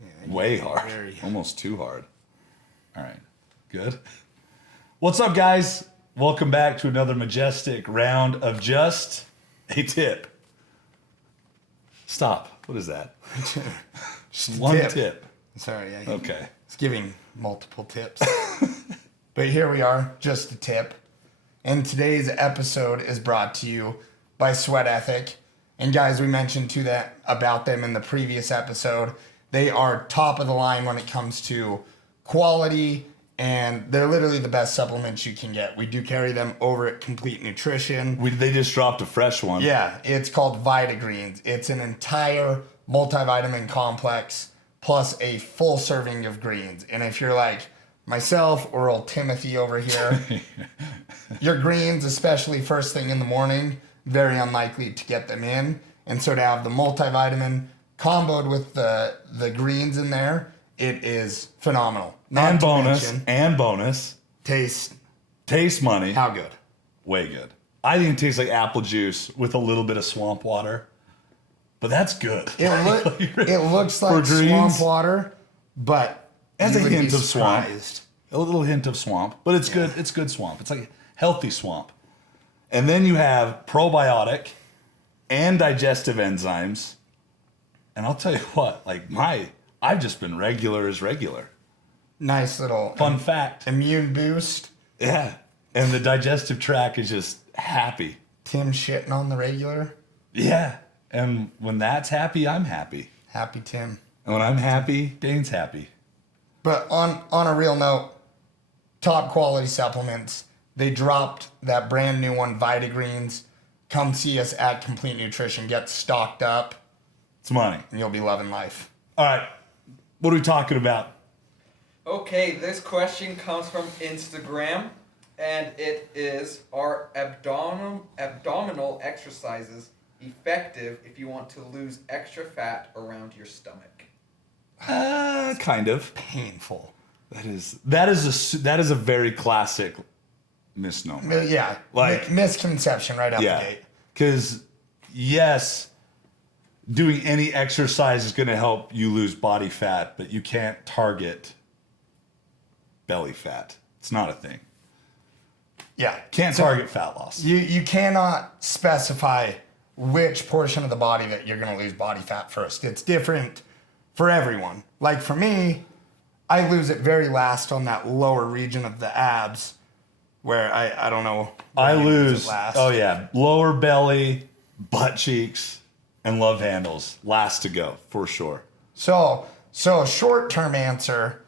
Yeah, Way hard. Almost too hard. All right. Good. What's up, guys? Welcome back to another majestic round of just a tip. Stop. What is that? Just one tip. Sorry. Okay. It's giving multiple tips. But here we are, just a tip. And today's episode is brought to you by Sweat Ethic. And guys, we mentioned too that about them in the previous episode. They are top of the line when it comes to quality, and they're literally the best supplements you can get. We do carry them over at Complete Nutrition. They just dropped a fresh one. Yeah, it's called Vitagreens. It's an entire multivitamin complex plus a full serving of greens. And if you're like myself or old Timothy over here, your greens, especially first thing in the morning, very unlikely to get them in. And so to have the multivitamin comboed with the greens in there, it is phenomenal. And bonus. Taste money. How good? Way good. I think it tastes like apple juice with a little bit of swamp water. But that's good. It looks like swamp water, but has a hint of swamp. A little hint of swamp, but it's good. It's good swamp. It's like healthy swamp. And then you have probiotic and digestive enzymes. And I'll tell you what, I've just been regular as regular. Nice little fun fact. Immune boost. Yeah. And the digestive tract is just happy. Tim shitting on the regular. Yeah. And when that's happy, I'm happy. Happy Tim. And when I'm happy, Dane's happy. But on a real note, top quality supplements. They dropped that brand new one, Vitagreens. Come see us at Complete Nutrition. Get stocked up. It's money. And you'll be loving life. All right. What are we talking about? Okay, this question comes from Instagram. And it is, are abdominal exercises effective if you want to lose extra fat around your stomach? Kind of. Painful. That is a very classic misnomer. Yeah. Misconception right out the gate. Because, yes, doing any exercise is going to help you lose body fat, but you can't target belly fat. It's not a thing. Yeah. Can't target fat loss. You cannot specify which portion of the body that you're going to lose body fat first. It's different for everyone. Like for me, I lose it very last on that lower region of the abs where I don't know. I lose, lower belly, butt cheeks, and love handles. Last to go, for sure. So short-term answer,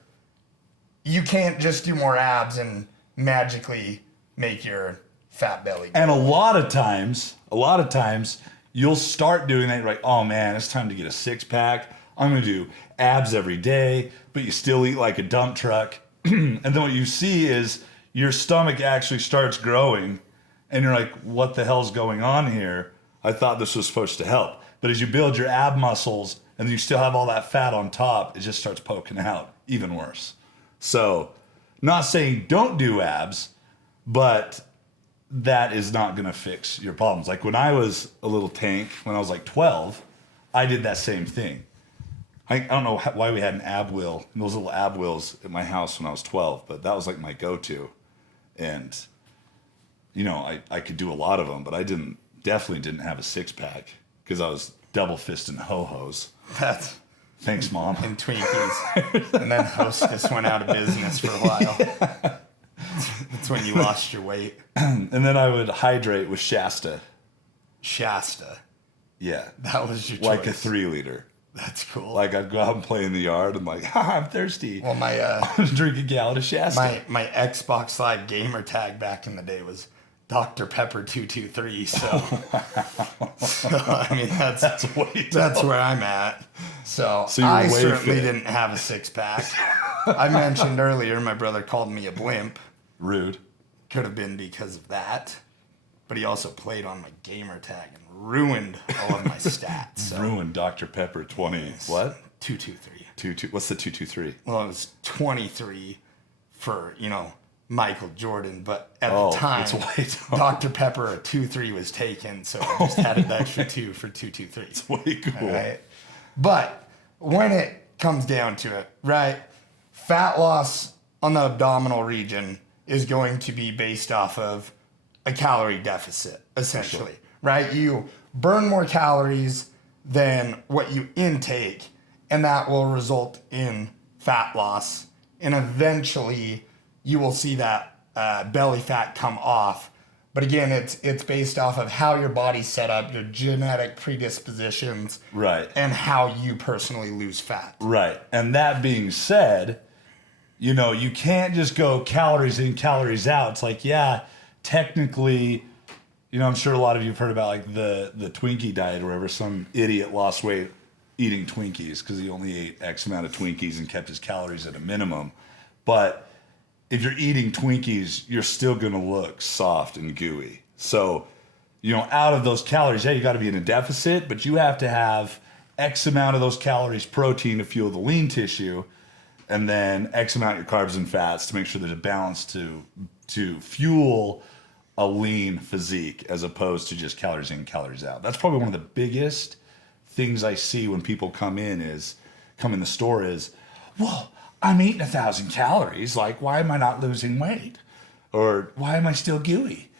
you can't just do more abs and magically make your fat belly go. And a lot of times, you'll start doing that. You're like, oh man, it's time to get a six-pack. I'm going to do abs every day, but you still eat like a dump truck. And then what you see is your stomach actually starts growing, and you're like, what the hell's going on here? I thought this was supposed to help. But as you build your ab muscles and you still have all that fat on top, it just starts poking out even worse. So, not saying don't do abs, but that is not going to fix your problems. Like when I was a little tank, when I was like 12, I did that same thing. I don't know why we had an ab wheel, those little ab wheels at my house when I was 12, but that was like my go-to. And, I could do a lot of them, but I definitely didn't have a six-pack because I was double fisting ho-hos. Thanks, Mom. And Twinkies. And then Hostess went out of business for a while. Yeah. That's when you lost your weight. And then I would hydrate with Shasta. Shasta. Yeah. That was your choice. Like a 3-liter. That's cool. Like I'd go out and play in the yard and I'm thirsty. Well, I'm drink a gallon of Shasta. My Xbox Live gamer tag back in the day was Dr. Pepper 223. So, I mean that's where I'm at. So I certainly didn't have a six-pack. I mentioned earlier my brother called me a blimp. Rude. Could have been because of that, but he also played on my gamer tag and ruined all of my stats. So. Ruined Dr. Pepper 20. What? 223. What's the 223? Well, it was 23 for, Michael Jordan, but at the time, Dr. Pepper, a 2-3 was taken, so I just had an extra 2 for 223. It's way cool. Right? But when it comes down to it, right? Fat loss on the abdominal region is going to be based off of a calorie deficit, essentially, right? You burn more calories than what you intake, and that will result in fat loss. And eventually, you will see that belly fat come off. But again, it's based off of how your body's set up, your genetic predispositions, Right. and how you personally lose fat. Right. And that being said, you know, you can't just go calories in, calories out. It's like, yeah, technically, you know, I'm sure a lot of you have heard about like the Twinkie diet or whatever. Some idiot lost weight eating Twinkies because he only ate X amount of Twinkies and kept his calories at a minimum. But if you're eating Twinkies, you're still going to look soft and gooey. So, you know, out of those calories, yeah, you got to be in a deficit, but you have to have X amount of those calories protein to fuel the lean tissue, and then X amount of your carbs and fats to make sure there's a balance to fuel a lean physique as opposed to just calories in, calories out. That's probably one of the biggest things I see when people come in the store is, well, I'm eating 1,000 calories. Like, why am I not losing weight? Or why am I still gooey?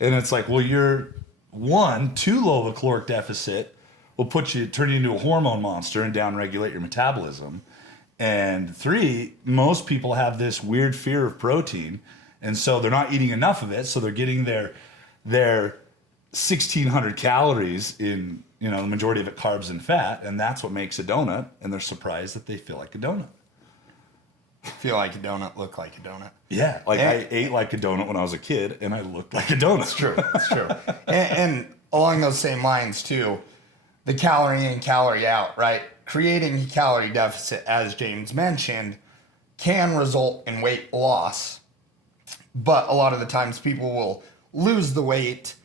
And it's like, well, you're too low of a caloric deficit will turn you into a hormone monster and downregulate your metabolism. And 3, most people have this weird fear of protein. And so they're not eating enough of it. So they're getting their 1,600 calories in, you know, the majority of it carbs and fat. And that's what makes a donut. And they're surprised that they feel like a donut. Feel like a donut, look like a donut. Yeah, like I ate like a donut when I was a kid, and I looked like a donut. It's true. It's true. And along those same lines too, the calorie in, calorie out, right? Creating a calorie deficit, as James mentioned, can result in weight loss. But a lot of the times people will lose the weight,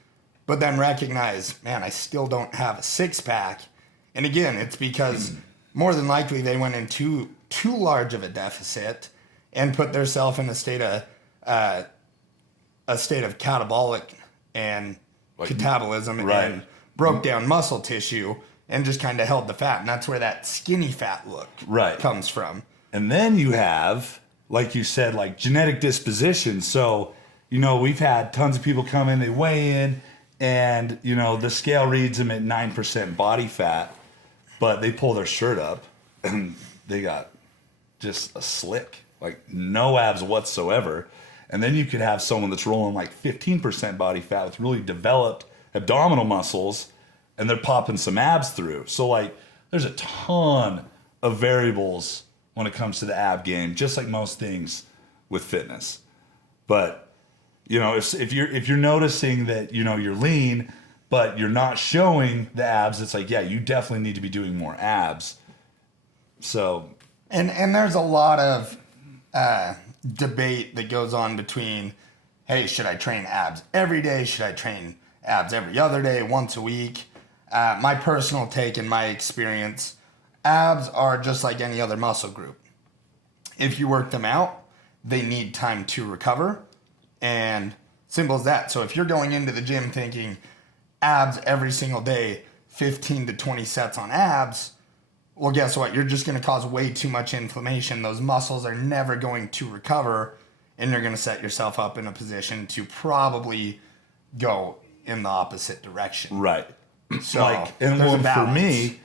but then recognize, man, I still don't have a six-pack. And again, it's because more than likely they went into too large of a deficit and put themselves in a state of catabolic and like, catabolism, right, and broke down muscle tissue and just kind of held the fat. And that's where that skinny fat look comes from. And then you have, like you said, like genetic disposition. So, you know, we've had tons of people come in, they weigh in, and, you know, the scale reads them at 9% body fat, but they pull their shirt up and they got just a slick, like no abs whatsoever. And then you could have someone that's rolling like 15% body fat with really developed abdominal muscles, and they're popping some abs through. So like there's a ton of variables when it comes to the ab game, just like most things with fitness. But, you know, if you're noticing that, you know, you're lean, but you're not showing the abs, it's like, yeah, you definitely need to be doing more abs. So, and there's a lot of debate that goes on between, hey, should I train abs every day? Should I train abs every other day, once a week? My personal take and my experience, abs are just like any other muscle group. If you work them out, they need time to recover, and simple as that. So if you're going into the gym thinking abs every single day, 15 to 20 sets on abs, well, guess what? You're just going to cause way too much inflammation. Those muscles are never going to recover, and you're going to set yourself up in a position to probably go in the opposite direction. right. So, Like, and there's a well, for balance. me,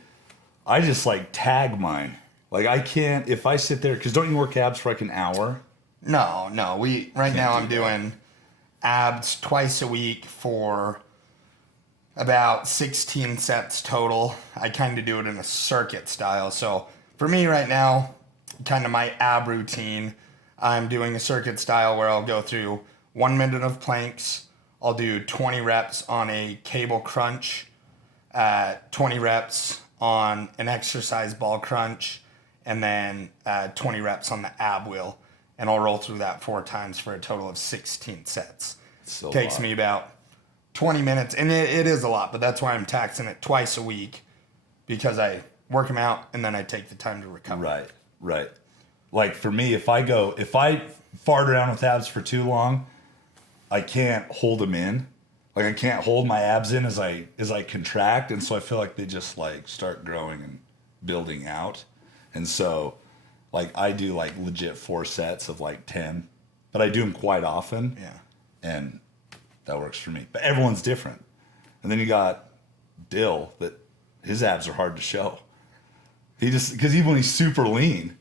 I just like tag mine. Like I can't, if I sit there, because don't you work abs for like an hour? No. Right now I'm doing abs twice a week for about 16 sets total. I kind of do it in a circuit style. So for me right now, kind of my ab routine, I'm doing a circuit style where I'll go through 1 minute of planks. I'll do 20 reps on a cable crunch, 20 reps on an exercise ball crunch, and then 20 reps on the ab wheel. And I'll roll through that 4 times for a total of 16 sets. Takes me about 20 minutes, and it is a lot, but that's why I'm taxing it twice a week, because I work them out and then I take the time to recover. Right. Like for me, if I fart around with abs for too long, I can't hold them in. Like I can't hold my abs in as I contract, and so I feel like they just like start growing and building out. And so, like, I do like legit 4 sets of like 10, but I do them quite often. Yeah. And that works for me. But everyone's different. And then you got Dill, that his abs are hard to show. Because even when he's super lean,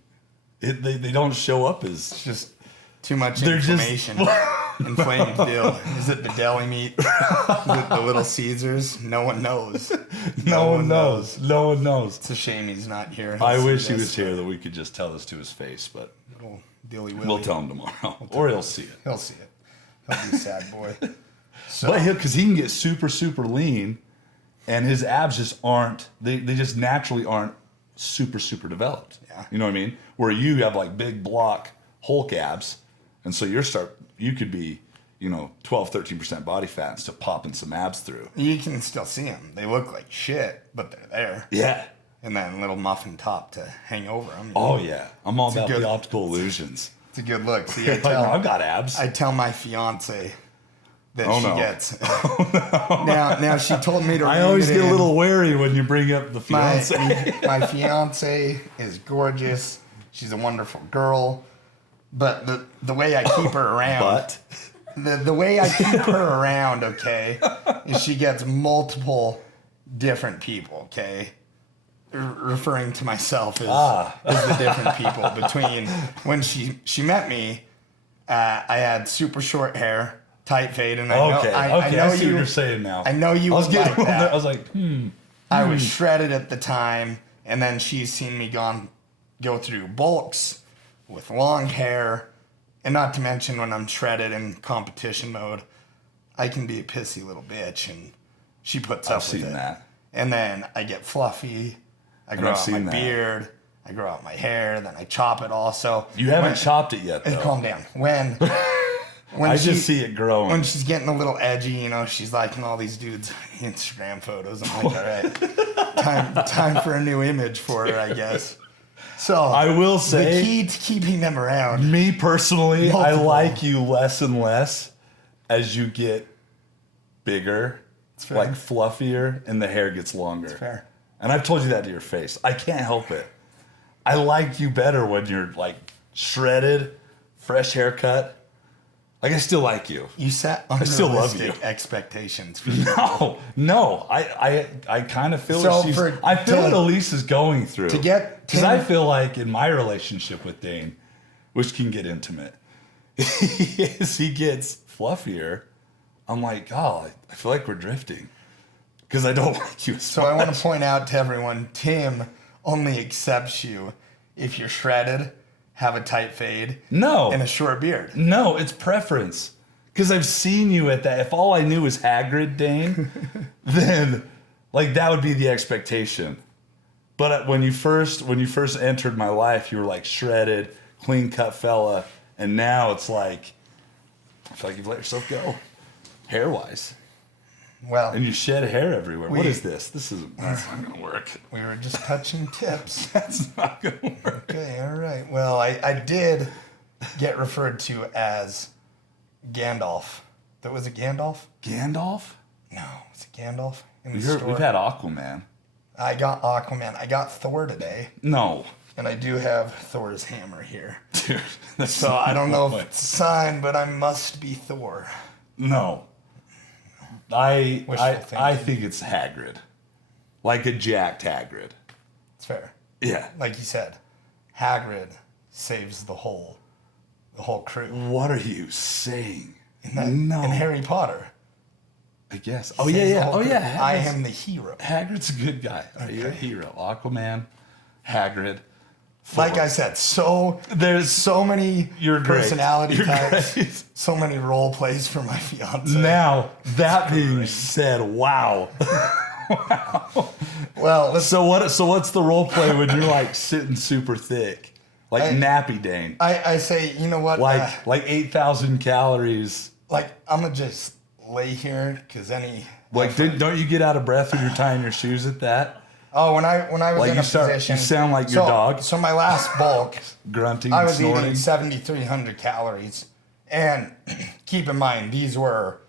they don't show up as. It's just too much They're inflammation. Inflamed dill. Is it the deli meat? Is it the Little Caesars? No one knows. No one knows. No one knows. It's a shame he's not here. I He'll wish see he this, was here that we could just tell this to his face, but Little Dilly Willy. we'll tell him tomorrow. Or he'll see it. He'll see it. He'll be a sad boy. So, But because he can get super, super lean, and his abs just aren't, they just naturally aren't super, super developed. Yeah. You know what I mean? Where you have like big block Hulk abs, and so you could be, 12, 13% body fat and still popping some abs through. you can still see them. They look like shit, but they're there. Yeah. And then a little muffin top to hang over them. Oh, yeah. I'm all about good- the optical illusions. It's a good look. See, Like, no, I've got abs. I tell my fiance that Oh, she no. gets. Now she told me to. I rein always it get a in. little wary when you bring up the My fiance. my fiance is gorgeous. She's a wonderful girl, but the way I keep her around, But the way I keep her around, okay, is she gets multiple different people, okay. Referring to myself as the different people between when she met me, I had super short hair, tight fade, and I see what you're saying now. I know you I was would getting like that. I was like, I was shredded at the time, and then she's seen me go through bulks with long hair, and not to mention when I'm shredded in competition mode, I can be a pissy little bitch, and she puts up I've with seen it. that. And then I get fluffy, I grow I've out my seen that. beard, I grow out my hair, then I chop it also. You haven't chopped it yet, though. Calm down. When I just see it growing. when she's getting a little edgy, she's liking all these dudes' Instagram photos. I'm like, all right, time for a new image for her, I guess. So I will say, the key to keeping them around. me personally, I Multiple. like you less and less as you get bigger, fair. like fluffier, and the hair gets longer. Fair. And I've told you that to your face. I can't help it. I like you better when you're like shredded, fresh haircut. Like, I still like you. You set still love unrealistic you. expectations for No. I kind of feel So what what Elise is going through. to get Because I feel like in my relationship with Dane, which can get intimate, as he gets fluffier, I'm like, oh, I feel like we're drifting. Because I don't like you as So much. I want to point out to everyone, Tim only accepts you if you're shredded, have a tight fade, No. and a short beard. No, it's preference. Because I've seen you at that. If all I knew was Hagrid, Dane, then like that would be the expectation. But when you first entered my life, you were like shredded, clean cut fella, and now it's like I feel like you've let yourself go, hair wise, Well, and you shed hair everywhere. What is this? That's not gonna work. we were just touching tips. That's not gonna work. Okay, all right. Well, I did get referred to as Gandalf. That was it Gandalf? Gandalf? No, was it Gandalf? In the We've store? had Aquaman. I got Aquaman. I got Thor today, No, and I do have Thor's hammer here. dude. That's So I don't know no if way. it's a sign, but I must be Thor. No. I Wishful think it's Hagrid. Like a jacked Hagrid. It's fair. Yeah. Like you said, Hagrid saves the whole crew. What are you saying? In Harry Potter. I guess. Oh Saves yeah, the yeah. whole Oh crew. yeah. I Hagrid's- am the hero. Hagrid's a good guy. You're a hero. Aquaman, Hagrid. Thor. Like I said, there's so many You're great. personality You're types, great. so many role plays for my fiance. Now, that being said, wow. Well, So what's the role play when you're like sitting super thick? Like nappy Dane. I say, you know what? Like 8,000 calories. Like I'm gonna just lay here because Like, don't you get out of breath when you're tying your shoes at that? Oh, when I was Like in you a position, you sound like your dog, So my last bulk, grunting I and was snorting. eating 7,300 calories, and keep in mind these were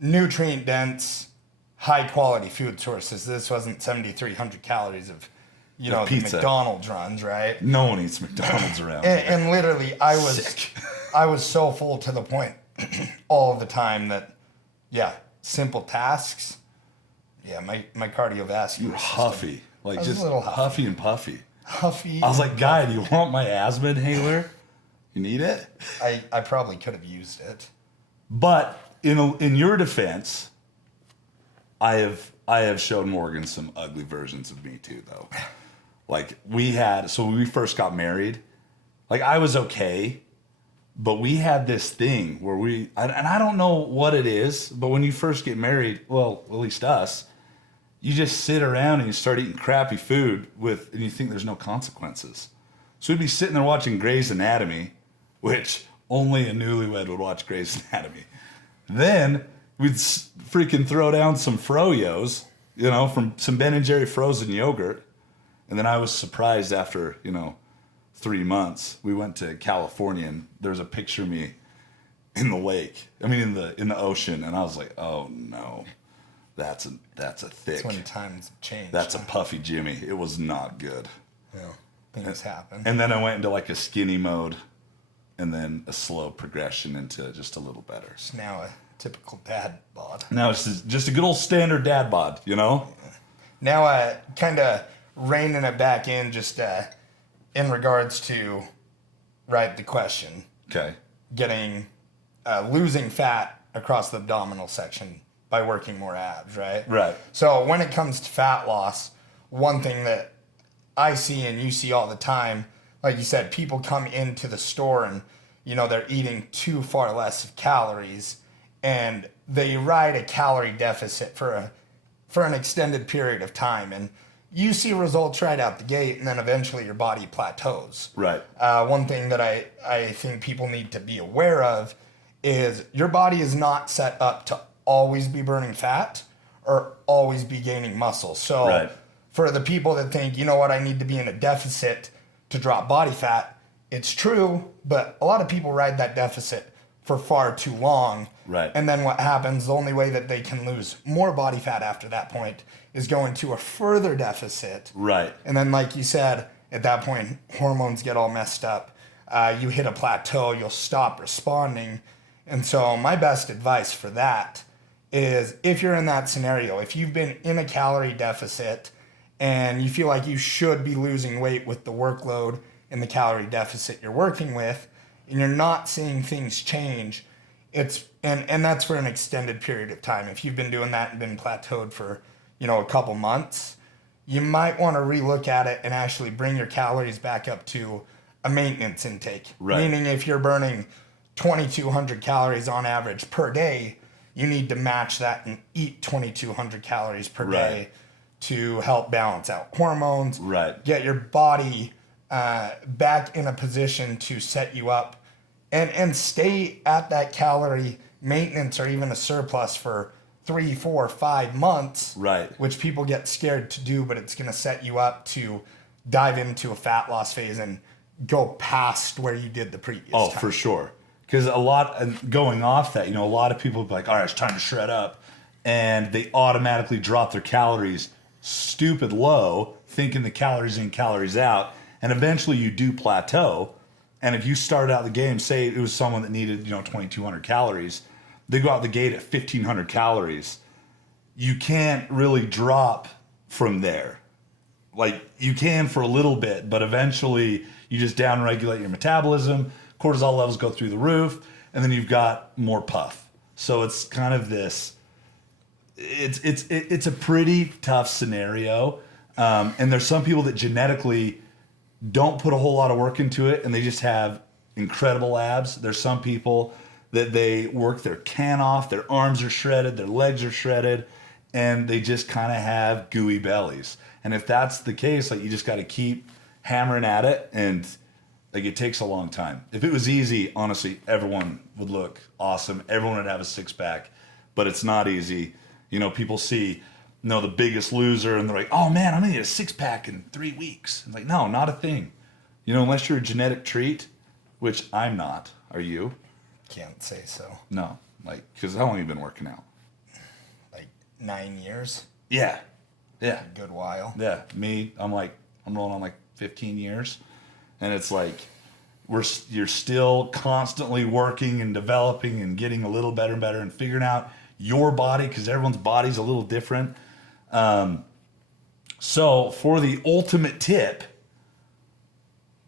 nutrient dense, high quality food sources. This wasn't 7,300 calories of you know, the pizza. McDonald's runs, right? No one eats McDonald's around And, here. and literally, I was so full to the point all the time that, yeah, simple tasks. Yeah, my cardiovascular You were system. huffy. Like, I was just a little huffy. and puffy. Huffy. I was like, guy, do you want my asthma inhaler? You need it? I probably could have used it. But in your defense, I have shown Morgan some ugly versions of me too, though. Like when we first got married, like I was okay, but we had this thing where and I don't know what it is, but when you first get married, well, at least us, you just sit around and you start eating crappy food and you think there's no consequences. So we'd be sitting there watching Grey's Anatomy, which only a newlywed would watch Grey's Anatomy. Then we'd freaking throw down some Froyos, you know, from some Ben and Jerry frozen yogurt. And then I was surprised after, 3 months, we went to California and there's a picture of me in the lake. I mean, in the ocean. And I was like, oh no, that's a thick. That's when times change. That's a puffy Jimmy. It was not good. Yeah, things happen. And then I went into like a skinny mode and then a slow progression into just a little better. It's now a typical dad bod. Now it's just a good old standard dad bod, you know? Now, kind of reining it back in just in regards to, right, the question. Okay. Losing fat across the abdominal section by working more abs, right? Right. So when it comes to fat loss, one thing that I see and you see all the time, like you said, people come into the store and, they're eating too far less of calories and they ride a calorie deficit for an extended period of time. And you see results right out the gate and then eventually your body plateaus. Right. One thing that I think people need to be aware of is your body is not set up to always be burning fat or always be gaining muscle. So Right. For the people that think, you know what, I need to be in a deficit to drop body fat, it's true, but a lot of people ride that deficit for far too long. Right. And then what happens, the only way that they can lose more body fat after that point is go into a further deficit. Right. And then, like you said, at that point, hormones get all messed up. You hit a plateau, you'll stop responding. And so my best advice for that is if you're in that scenario, if you've been in a calorie deficit and you feel like you should be losing weight with the workload and the calorie deficit you're working with, and you're not seeing things change, and that's for an extended period of time. If you've been doing that and been plateaued for, a couple months, you might want to relook at it and actually bring your calories back up to a maintenance intake. Right. Meaning if you're burning 2,200 calories on average per day, you need to match that and eat 2,200 calories per day to help balance out hormones. Right. Get your body back in a position to set you up and stay at that calorie maintenance or even a surplus for 3, 4, 5 months. Right. Which people get scared to do, but it's going to set you up to dive into a fat loss phase and go past where you did the previous time. For sure. Because going off that, a lot of people be like, all right, it's time to shred up. And they automatically drop their calories stupid low, thinking the calories in, calories out. And eventually you do plateau. And if you start out the game, say it was someone that needed, 2,200 calories, they go out the gate at 1,500 calories. You can't really drop from there. Like you can for a little bit, but eventually you just downregulate your metabolism, cortisol levels go through the roof, and then you've got more puff. So it's kind of this. It's a pretty tough scenario, and there's some people that genetically don't put a whole lot of work into it, and they just have incredible abs. There's some people that they work their can off, their arms are shredded, their legs are shredded, and they just kind of have gooey bellies. And if that's the case, like you just got to keep hammering at it, and like it takes a long time. If it was easy, honestly, everyone would look awesome. Everyone would have a six pack, but it's not easy. People see, the biggest loser, and they're like, oh man, I'm gonna need a six pack in 3 weeks. It's like, no, not a thing. Unless you're a genetic treat, which I'm not. Are you? Can't say so. No, because how long have you been working out? Like 9 years. Yeah. A good while. Yeah, me, I'm like I'm rolling on like 15 years. And it's like, you're still constantly working and developing and getting a little better and better and figuring out your body, because everyone's body's a little different. So for the ultimate tip,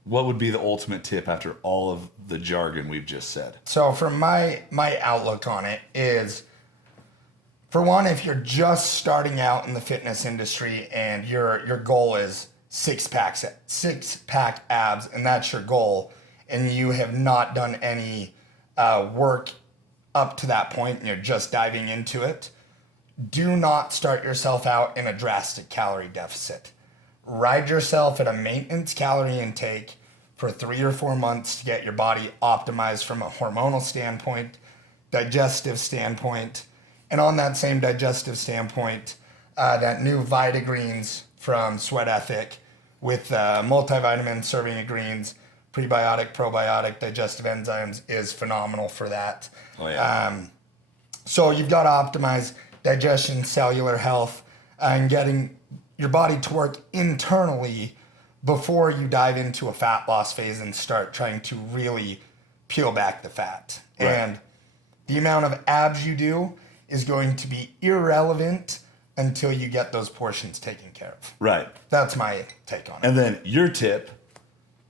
what would be the ultimate tip after all of the jargon we've just said? So from my outlook on it is, for one, if you're just starting out in the fitness industry and your goal is six pack abs, and that's your goal, and you have not done any work up to that point and you're just diving into it, do not start yourself out in a drastic calorie deficit. Ride yourself at a maintenance calorie intake for 3 or 4 months to get your body optimized from a hormonal standpoint, digestive standpoint, and on that same digestive standpoint, that new Vita Greens from Sweat Ethic with multivitamin serving of greens, prebiotic, probiotic, digestive enzymes is phenomenal for that. Oh, yeah. So you've got to optimize digestion, cellular health, and getting your body to work internally before you dive into a fat loss phase and start trying to really peel back the fat. Right. And the amount of abs you do is going to be irrelevant until you get those portions taken care of. Right. That's my take on it. And then your tip,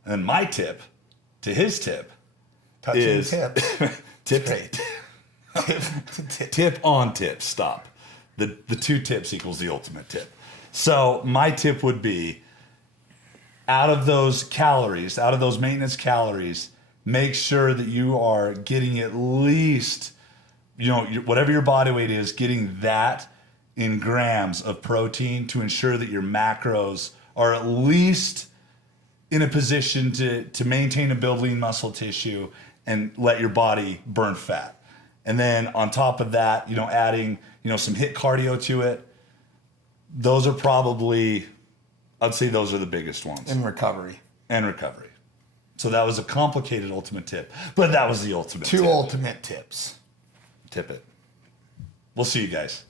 and my tip to his tip Touching is tips. tip. Tip on tip. Stop. The 2 tips equals the ultimate tip. So my tip would be, out of those calories, out of those maintenance calories, make sure that you are getting at least, whatever your body weight is, getting that in grams of protein to ensure that your macros are at least in a position to maintain and build lean muscle tissue and let your body burn fat. And then on top of that, adding, some HIIT cardio to it. Those are probably, I'd say those are the biggest ones. In recovery. And recovery. So that was a complicated ultimate tip, but that was the ultimate tip. 2 ultimate tips. Tip it. We'll see you guys.